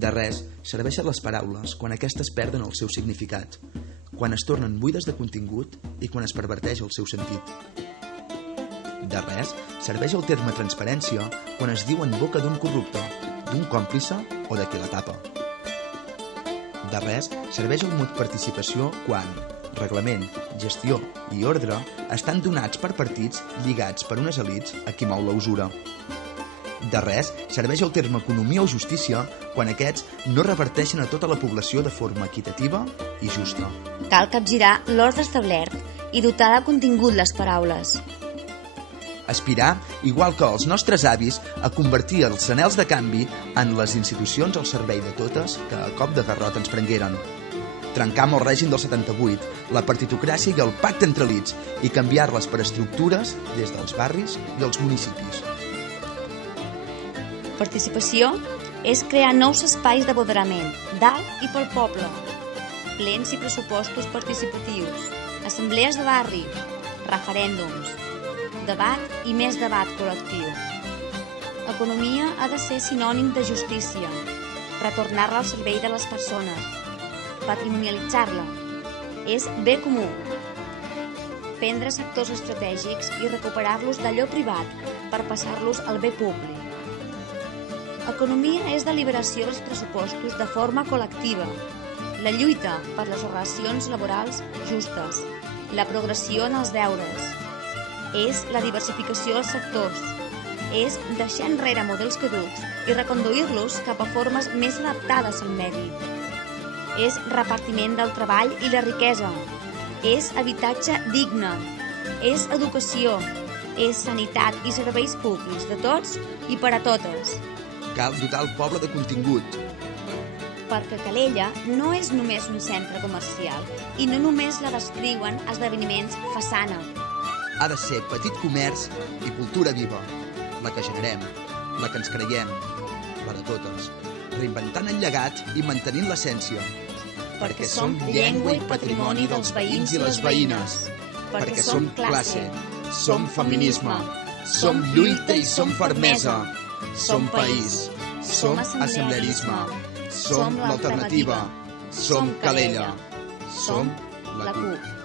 De res serveixen les paraules quan aquestes perden el seu significat, quan es tornen buides de contingut i quan es perverteix el seu sentit. De res serveix el terme transparència quan es diu en boca d'un corrupte, d'un còmplice o de qui la tapa. De res serveix el mot participació quan reglament, gestió i ordre estan donats per partits lligats per unes elits a qui mou la usura. De res serveix el terme economia o justícia quan aquests no reverteixen a tota la població de forma equitativa i justa. Cal capgirar l'ordre establert i dotar de contingut les paraules. Aspirar, igual que els nostres avis, a convertir els anhels de canvi en les institucions al servei de totes que a cop de garrot ens prengueren. Trencar amb el règim del 78, la partitocràcia i el pacte entre elits i canviar-les per estructures des dels barris i els municipis. Participació és crear nous espais d'apoderament, dalt i pel poble, plens i pressupostos participatius, assemblees de barri, referèndums, debat i més debat col·lectiu. Economia ha de ser sinònim de justícia, retornar-la al servei de les persones, patrimonialitzar-la. És bé comú. Prendre sectors estratègics i recuperar-los d'allò privat per passar-los al bé públic. Economia és deliberació dels pressupostos de forma col·lectiva, la lluita per les relacions laborals justes, la progressió en els deures, és la diversificació dels sectors, és deixar enrere models caducs i reconduir-los cap a formes més adaptades al medi. És repartiment del treball i la riquesa, és habitatge digne, és educació, és sanitat i serveis públics de tots i per a totes. Cal dotar el poble de contingut. Perquè Calella no és només un centre comercial i no només la descriuen esdeveniments façana. Ha de ser petit comerç i cultura viva, la que generem, la que ens creiem, la de totes, reinventant el llegat i mantenint l'essència. Perquè som llengua i patrimoni dels veïns i les veïnes. Perquè som classe, som feminisme, som lluita i som fermesa, som país, som assemblearisme, som l'alternativa, som Calella, som la CUP.